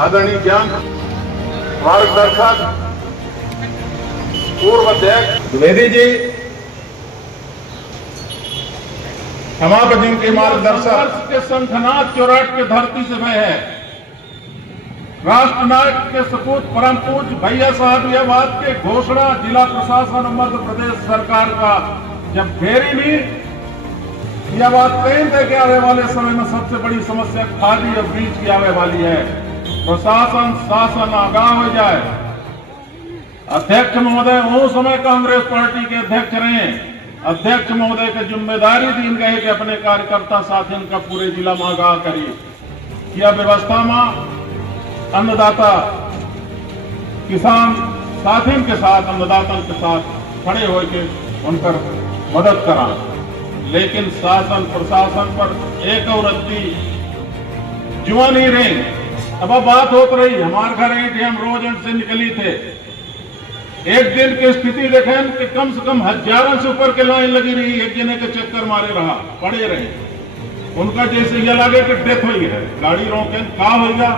आदरणीय ज्ञान मार्गदर्शक पूर्व अध्यक्ष द्विवेदी जी, हमारे जिनके मार्गदर्शक के शंखनाद चौराट के धरती से मैं है, राष्ट्र नायक के सपूत परम पूज्य भैया साहब यह बात के घोषणा जिला प्रशासन और मध्य प्रदेश सरकार का जब घेरी ली, यह बात कहीं तक के आने वाले समय में सबसे बड़ी समस्या खादी और बीज की आने वाली है। प्रशासन शासन आगाह हो जाए। अध्यक्ष महोदय वो समय कांग्रेस पार्टी के अध्यक्ष रहे, अध्यक्ष महोदय की जिम्मेदारी दी गई कि अपने कार्यकर्ता साथियों का पूरे जिला में आगाह करिए। यह व्यवस्था में अन्नदाता किसान साथियों के साथ अन्नदाता के साथ खड़े होकर उनकर मदद करा, लेकिन शासन प्रशासन पर एक और रत्ती जुआ नहीं रही। अब बात होत रही, हमारे घर एटीएम रोज से निकली थे, एक दिन की स्थिति देखें कि कम से कम हजारों से ऊपर के लाइन लगी रही, एक जने के चक्कर मारे रहा पड़े रहे, उनका जैसे यह लगे कि डेथ हुई है, गाड़ी रोके का होगा,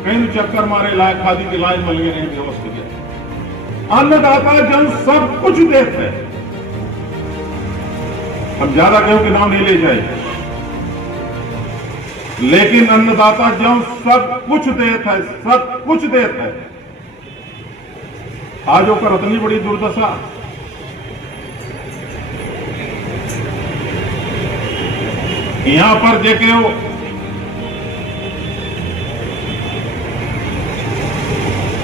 कहीं चक्कर मारे लाए, खादी की लाइन में लगे रहे, बेहोश हो गया। अन्नदाता जन सब कुछ देते, हम ज्यादा गेहूं के नाम नहीं ले जाए, लेकिन अन्नदाता जन सब कुछ देता है, सब कुछ देता है। आज होकर इतनी बड़ी दुर्दशा, यहां पर देखे हो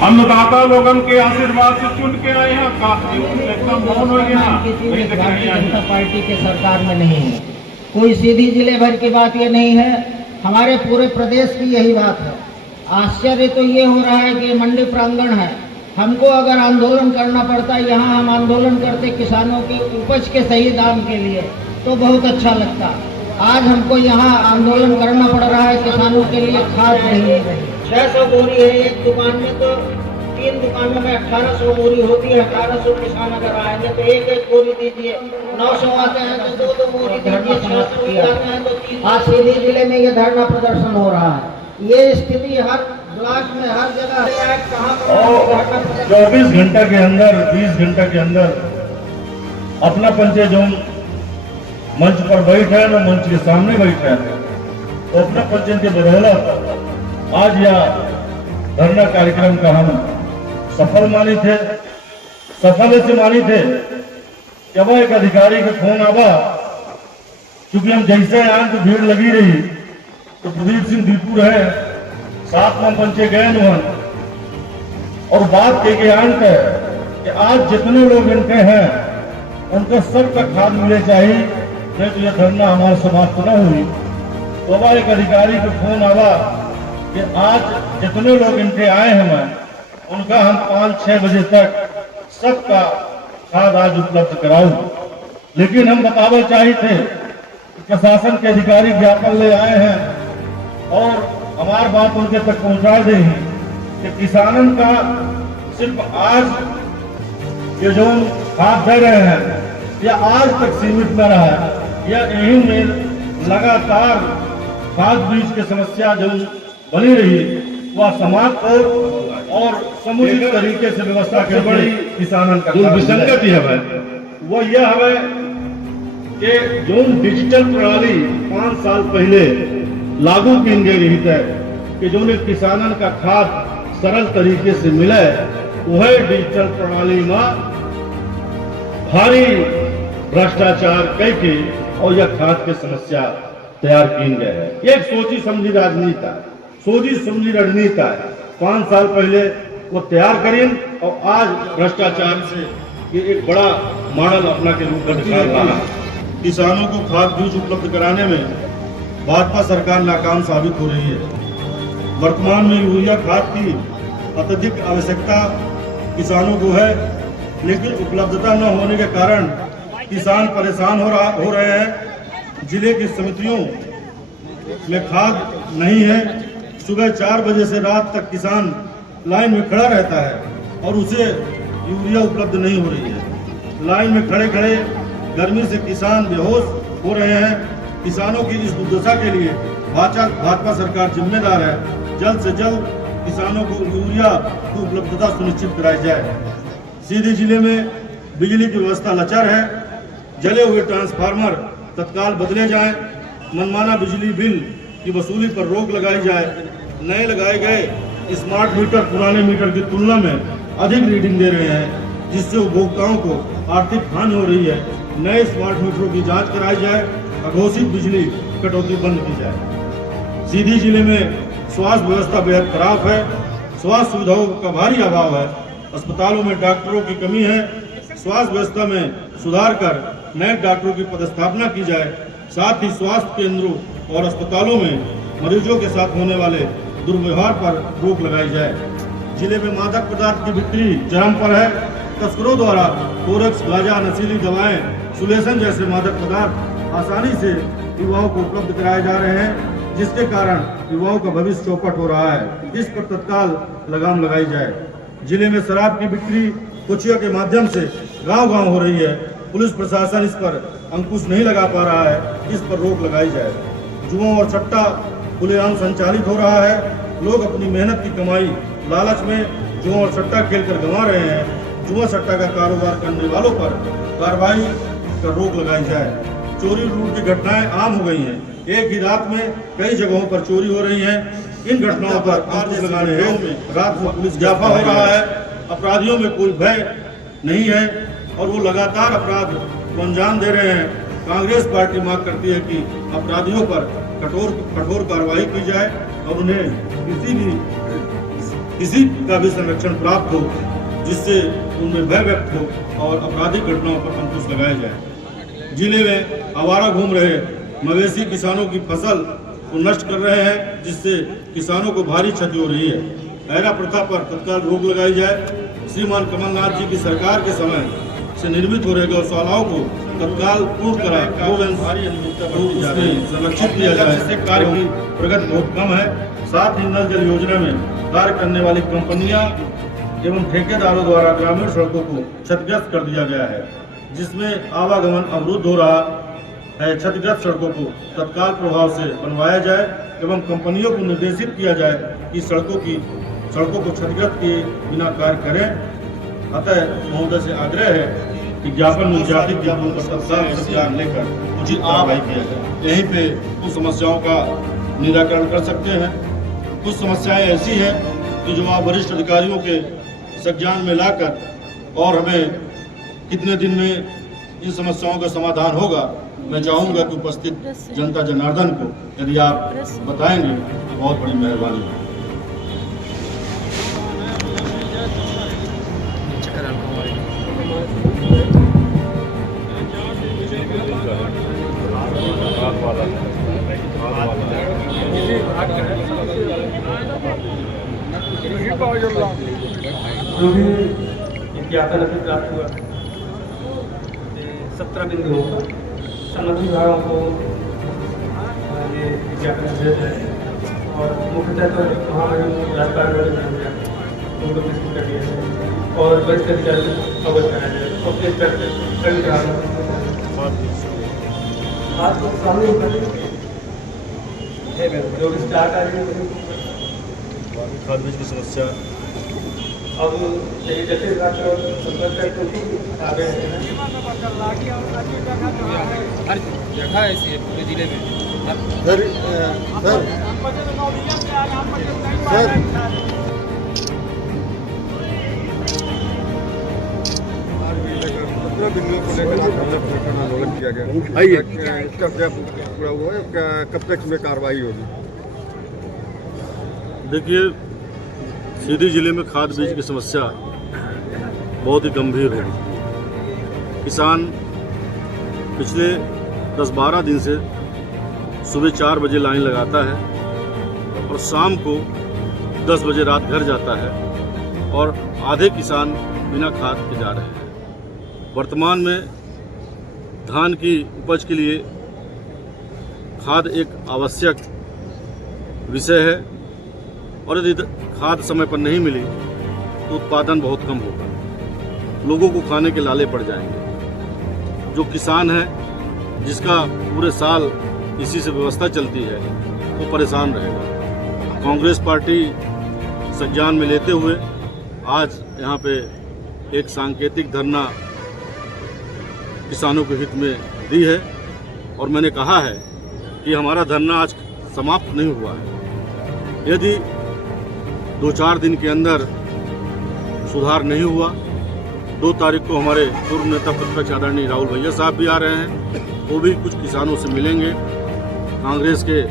अन्नदाता लोगन के आशीर्वाद से चुन के आए हैं, एकदम मौन हो गया। भारतीय जनता पार्टी के सरकार में नहीं है, कोई सीधी जिले भर की बात ये नहीं है, हमारे पूरे प्रदेश की यही बात है। आश्चर्य तो ये हो रहा है कि मंडी प्रांगण है, हमको अगर आंदोलन करना पड़ता है, यहाँ हम आंदोलन करते किसानों की उपज के सही दाम के लिए, तो बहुत अच्छा लगता। आज हमको यहाँ आंदोलन करना पड़ रहा है किसानों के लिए, खाद नहीं मिल रही। 600 बोरी है एक दुकान में, तो 3 दुकानों में 1800 बोरी होती है। 1800 किसान अगर आएंगे तो एक बोरी दीजिए, 900 आते हैं तो 2 बोरी दीजिए, 600 आते हैं तो 3। आज सीधी जिले में ये धरना प्रदर्शन हो रहा है। ये स्थिति हर ब्लॉक में हर जगह है। कहाँ 24 घंटा के अंदर 20 घंटा के अंदर अपना पंचे जो मंच पर बैठे हैं, मंच के सामने बैठे हैं, तो अपना पंचे के बदौला आज यह धरना कार्यक्रम का हम सफल मानी थे। सफल ऐसे मानी थे कि अब एक अधिकारी का फोन आवा, क्योंकि हम जैसे आए तो भीड़ लगी रही, तो प्रदीप सिंह दीपू है साथ में पंचे गए वहां और बात के आन है कि आज जितने लोग इनके हैं उनको सबका खाद मिले चाहिए, नहीं तो यह धरना हमारे समाप्त न हुई। तो अब एक अधिकारी को फोन आवा कि आज जितने लोग इनके आए हैं उनका हम 5-6 बजे तक सबका खाद आज उपलब्ध कराऊं। लेकिन हम बतावा चाहिए थे कि प्रशासन के अधिकारी ज्ञापन ले आए हैं और हमारी बात उनके तक पहुंचा दें कि किसानों का सिर्फ आज ये जो खाद दे रहे हैं यह आज तक सीमित न रहा है, यह यही में लगातार खाद बीज की समस्या जो बनी रही वह समाप्त हो और समुचित तरीके से व्यवस्था के बड़ी किसानों का विसंगति है वो यह है कि जो डिजिटल प्रणाली 5 साल पहले लागू की गई रही है कि जो किसानों का खाद सरल तरीके से मिले, वह डिजिटल प्रणाली में भारी भ्रष्टाचार करके और यह खाद की समस्या तैयार की गई है। एक सोची समझी राजनीति है, सोची समझी रणनीति है। 5 साल पहले वो तैयार करें और आज भ्रष्टाचार से ये एक बड़ा मॉडल अपना के रूप में निकाल रहा है। किसानों को खाद बीज उपलब्ध कराने में भाजपा सरकार नाकाम साबित हो रही है। वर्तमान में यूरिया खाद की अत्यधिक आवश्यकता किसानों को है, लेकिन उपलब्धता न होने के कारण किसान परेशान हो रहे हैं। जिले की समितियों में खाद नहीं है, सुबह 4 बजे से रात तक किसान लाइन में खड़ा रहता है और उसे यूरिया उपलब्ध नहीं हो रही है। लाइन में खड़े खड़े गर्मी से किसान बेहोश हो रहे हैं। किसानों की इस दुर्दशा के लिए भाजपा सरकार जिम्मेदार है। जल्द से जल्द किसानों को यूरिया की उपलब्धता सुनिश्चित कराई जाए। सीधी जिले में बिजली की व्यवस्था लचर है। जले हुए ट्रांसफार्मर तत्काल बदले जाएं। मनमाना बिजली बिल की वसूली पर रोक लगाई जाए। नए लगाए गए स्मार्ट मीटर पुराने मीटर की तुलना में अधिक रीडिंग दे रहे हैं, जिससे उपभोक्ताओं को आर्थिक हानि हो रही है। नए स्मार्ट मीटरों की जांच कराई जाए। अघोषित बिजली कटौती बंद की जाए। सीधी जिले में स्वास्थ्य व्यवस्था बेहद खराब है। स्वास्थ्य सुविधाओं का भारी अभाव है। अस्पतालों में डॉक्टरों की कमी है। स्वास्थ्य व्यवस्था में सुधार कर नए डॉक्टरों की पदस्थापना की जाए। साथ ही स्वास्थ्य केंद्रों और अस्पतालों में मरीजों के साथ होने वाले दुर्व्यवहार पर रोक लगाई जाए। जिले में मादक पदार्थ की बिक्री चरम पर है। तस्करों द्वारा कोरेक्स, गांजा, नशीली दवाएं, सुलेसन जैसे मादक पदार्थ आसानी से युवाओं को उपलब्ध कराए जा रहे हैं, जिसके कारण युवाओं का भविष्य चौपट हो रहा है। इस पर तत्काल लगाम लगाई जाए। जिले में शराब की बिक्री कुचिया के माध्यम से गांव-गांव हो रही है। पुलिस प्रशासन इस पर अंकुश नहीं लगा पा रहा है। इस पर रोक लगाई जाए। जुआ और सट्टा खुलेआम संचालित हो रहा है। लोग अपनी मेहनत की कमाई लालच में जुआ और सट्टा खेलकर गंवा रहे हैं। जुआ सट्टा का कारोबार करने वालों पर कार्रवाई कर रोक लगाई जाए। चोरी लूट की घटनाएं आम हो गई हैं। एक ही रात में कई जगहों पर चोरी हो रही है। इन घटनाओं पर अंकुश लगाने हेतु रात में पुलिस इजाफा हो रहा है। अपराधियों में कोई भय नहीं है और वो लगातार अपराध को अंजाम दे रहे हैं। कांग्रेस पार्टी मांग करती है कि अपराधियों पर कठोर कार्रवाई की जाए और उन्हें किसी का भी संरक्षण प्राप्त हो, जिससे उनमें भय व्यक्त हो और आपराधिक घटनाओं पर अंकुश लगाया जाए। जिले में आवारा घूम रहे मवेशी किसानों की फसल को नष्ट कर रहे हैं, जिससे किसानों को भारी क्षति हो रही है। ऐरा प्रथा पर तत्काल रोक लगाई जाए। श्रीमान कमलनाथ जी की सरकार के समय से निर्मित हो रहे गौशालाओं को तत्काल पूर्ण करा संरक्षित किया जाए। इससे कार्य की प्रगति बहुत कम है। साथ ही नल जल योजना में कार्य करने वाली कंपनियां एवं ठेकेदारों द्वारा ग्रामीण सड़कों को क्षतिग्रस्त कर दिया गया है, जिसमें आवागमन अवरुद्ध हो रहा है। क्षतिग्रस्त सड़कों को तत्काल प्रभाव से बनवाया जाए एवं कंपनियों को निर्देशित किया जाए कि सड़कों को क्षतिग्रस्त किए बिना कार्य करें। अतः महोदय से आग्रह है कि ज्ञापन मुंशियाती की तत्काल लेकर उचित कार्रवाई किया जाए। यहीं पे कुछ समस्याओं का निराकरण कर सकते हैं। कुछ समस्याएं ऐसी हैं कि जो आप वरिष्ठ अधिकारियों के संज्ञान में लाकर और हमें कितने दिन में इन समस्याओं का समाधान होगा, मैं चाहूँगा कि उपस्थित जनता जनार्दन को यदि आप बताएंगे तो बहुत बड़ी मेहरबानी है। जो भी ज्ञापन अभी प्राप्त हुआ 17 बिंदु होगा। संबंधित विभागों को ये ज्ञापन भेज रहे हैं और मुख्यतः तो महामहिम राज्यपाल उनको विस्तृत कर दिया जाए और वरिष्ठ अधिकारी को अवगत कराया जाए। और इस तरह कई बात को सामने जो स्टार्ट आ रही है खाद बीज की समस्या अब यही जैसे संपर्क करके आगे हर जगह ऐसी है पूरे जिले में। सर बिंदुओं को लेकर आंदोलन किया गया। इसका क्या पूरा हुआ है? कब तक इसमें कार्रवाई होगी? देखिए, सीधी जिले में खाद बीज की समस्या बहुत ही गंभीर है। किसान पिछले 10-12 दिन से सुबह 4 बजे लाइन लगाता है और शाम को 10 बजे रात घर जाता है और आधे किसान बिना खाद के जा रहे हैं। वर्तमान में धान की उपज के लिए खाद एक आवश्यक विषय है और यदि खाद समय पर नहीं मिली तो उत्पादन बहुत कम होगा। लोगों को खाने के लाले पड़ जाएंगे। जो किसान है जिसका पूरे साल इसी से व्यवस्था चलती है वो परेशान रहेगा। कांग्रेस पार्टी संज्ञान में लेते हुए आज यहाँ पे एक सांकेतिक धरना किसानों के हित में दी है और मैंने कहा है कि हमारा धरना आज समाप्त नहीं हुआ है। यदि 2-4 दिन के अंदर सुधार नहीं हुआ, 2 तारीख को हमारे पूर्व नेता प्रतिपक्ष आदरणीय राहुल भैया साहब भी आ रहे हैं, वो भी कुछ किसानों से मिलेंगे, कांग्रेस के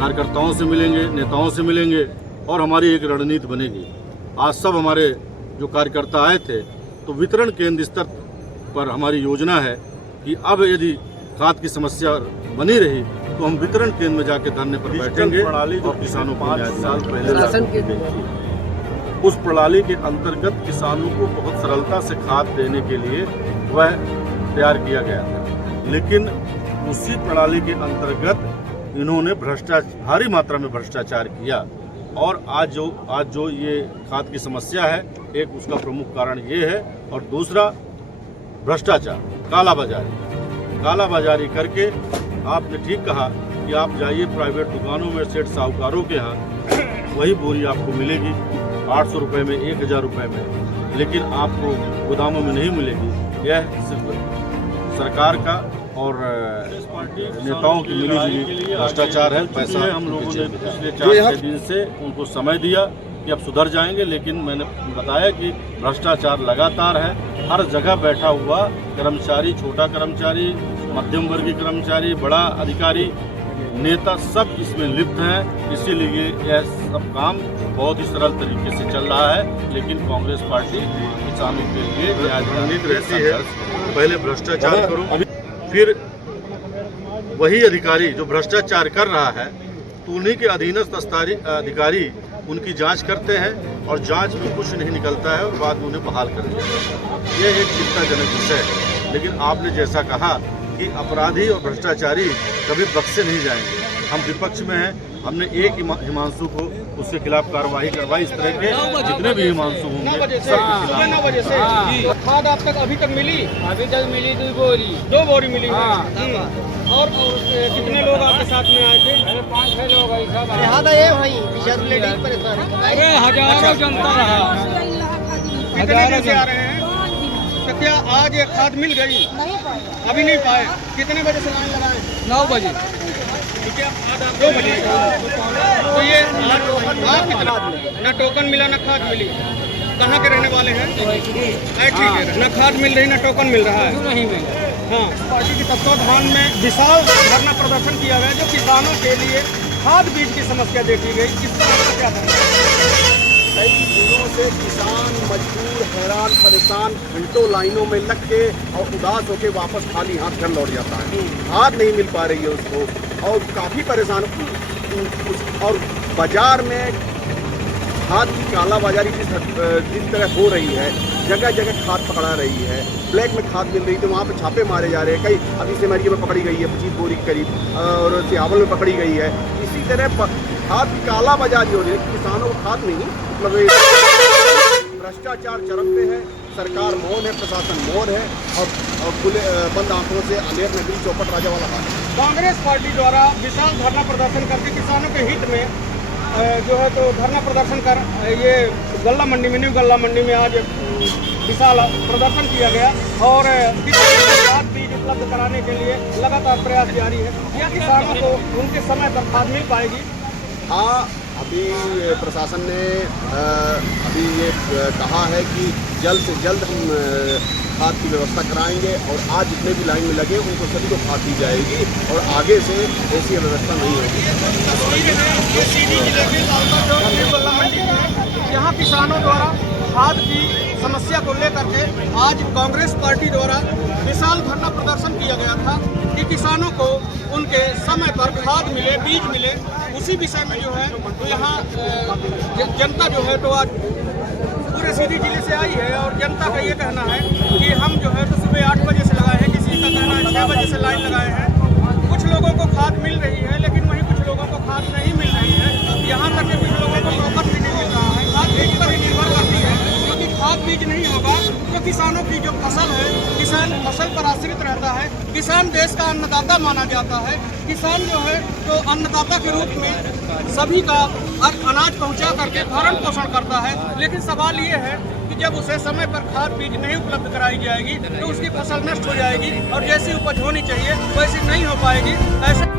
कार्यकर्ताओं से मिलेंगे, नेताओं से मिलेंगे और हमारी एक रणनीति बनेगी। आज सब हमारे जो कार्यकर्ता आए थे तो वितरण केंद्र स्तर पर हमारी योजना है कि अब यदि खाद की समस्या बनी रही तो हम वितरण केंद्र में जाके धरने पर बैठेंगे और किसानों को 5 साल पहले उस प्रणाली के अंतर्गत किसानों को बहुत सरलता से खाद देने के लिए वह तैयार किया गया था, लेकिन उसी प्रणाली के अंतर्गत इन्होंने भारी मात्रा में भ्रष्टाचार किया और आज जो ये खाद की समस्या है, एक उसका प्रमुख कारण ये है और दूसरा भ्रष्टाचार, कालाबाजारी करके आपने ठीक कहा कि आप जाइए प्राइवेट दुकानों में सेठ साहूकारों के यहाँ, वही बोरी आपको मिलेगी 800 रुपये में, 1000 रुपये में, लेकिन आपको गोदामों में नहीं मिलेगी। यह सिर्फ सरकार का और नेताओं की मिलीजुली भ्रष्टाचार है। पैसा हम लोगों ने पिछले 4-6 दिन से उनको समय दिया कि अब सुधर जाएंगे, लेकिन मैंने बताया कि भ्रष्टाचार लगातार है। हर जगह बैठा हुआ कर्मचारी, छोटा कर्मचारी, मध्यम वर्गीय कर्मचारी, बड़ा अधिकारी, नेता सब इसमें लिप्त हैं। इसीलिए यह सब काम बहुत ही सरल तरीके से चल रहा है, लेकिन कांग्रेस पार्टी किसानों के लिए रणनीति रहती है, पहले भ्रष्टाचार करो, फिर वही अधिकारी जो भ्रष्टाचार कर रहा है तो उन्हीं के अधीनस्थ अधिकारी उनकी जांच करते हैं और जांच में कुछ नहीं निकलता है और बाद में उन्हें बहाल कर देते हैं। यह एक चिंताजनक विषय है, लेकिन आपने जैसा कहा कि अपराधी और भ्रष्टाचारी कभी बख्शे नहीं जाएंगे। हम विपक्ष में हैं, हमने एक हिमांशु को उसके खिलाफ कार्रवाई करवाई। इस तरह के जितने भी हिमांशु होंगे सबके खिलाफ। 9 बजे से खाद आप तक अभी तक मिली? अभी तक मिली 2 बोरी मिली है। और कितने लोग आपके साथ में आए थे? 5-6 लोग आई सब। अरे हजारों जनता रहा। कितने दिन से आ रहे हैं? तो क्या आज ये खाद मिल गई? अभी नहीं पाए। कितने बजे से लाइन लगाए? 9 बजे। ठीक है, आज आप 2 बजे। तो ये आप कितना न टोकन मिला न खाद मिली? कहाँ के रहने वाले हैं? ठीक है, न खाद मिल रही न टोकन मिल रहा है। नहीं मिल। हाँ, पार्टी के तत्वाधान में विशाल धरना प्रदर्शन किया गया जो किसानों के लिए खाद बीज की समस्या देखी गई। इस पर क्या था? कई दिनों से किसान मजदूर हैरान परेशान घंटों लाइनों में लग के और उदास होकर वापस खाली हाथ घर लौट जाता है। खाद नहीं मिल पा रही है उसको और काफ़ी परेशान और बाजार में खाद की कालाबाजारी जिस तरह हो रही है, जगह जगह खाद पकड़ा रही है, ब्लैक में खाद मिल रही तो वहाँ पे छापे मारे जा रहे हैं। कई अभी सिमरिया में पकड़ी गई है 25 बोरी के करीब और सियावल में पकड़ी गई है। इसी तरह खाद की कालाबाजारी हो रही है। किसानों को खाद नहीं, मतलब भ्रष्टाचार चरम पे है। सरकार मौन है, प्रशासन मौन है और खुले बंद आंखों से अमेर नगरी चौपट राजा वाला हाल है। कांग्रेस पार्टी द्वारा विशाल धरना प्रदर्शन करके किसानों के हित में जो है तो धरना प्रदर्शन कर ये गल्ला मंडी में, न्यू गल्ला मंडी में आज विशाल प्रदर्शन किया गया और खाद बीज उपलब्ध कराने के लिए लगातार प्रयास जारी है। क्या किसानों को उनके समय पर खाद मिल पाएगी? हाँ, अभी प्रशासन ने अभी ये कहा है कि जल्द से जल्द हम खाद की व्यवस्था कराएंगे और आज जितने भी लाइन में लगे उनको सभी को खाद दी जाएगी और आगे से ऐसी व्यवस्था नहीं होगी। यहाँ किसानों द्वारा खाद की समस्या को लेकर के आज कांग्रेस पार्टी द्वारा विशाल धरना प्रदर्शन किया गया था कि किसानों को उनके समय पर खाद मिले, बीज मिले। उसी विषय में जो है तो यहाँ जनता जो है तो आज पूरे सीधी जिले से आई है और जनता का ये कहना है कि हम जो है तो सुबह 8 बजे से लगाए हैं, किसी का कहना है 6 बजे से लाइन लगाए हैं। कुछ लोगों को खाद मिल रही है, लेकिन वहीं कुछ लोगों को खाद नहीं मिल रही है। यहाँ तक कि कुछ लोगों को टोकन भी नहीं मिल रहा है। खाद बीज पर ही निर्भर करती है, क्योंकि खाद बीज नहीं होगा तो किसानों की जो फसल है, किसान फसल पर आश्रित रहता है। किसान देश का अन्नदाता माना जाता है। किसान जो है तो अन्नदाता के रूप में सभी का अनाज पहुंचा करके भरण पोषण करता है। लेकिन सवाल ये है कि जब उसे समय पर खाद बीज नहीं उपलब्ध कराई जाएगी तो उसकी फसल नष्ट हो जाएगी और जैसी उपज होनी चाहिए वैसी नहीं हो पाएगी। ऐसे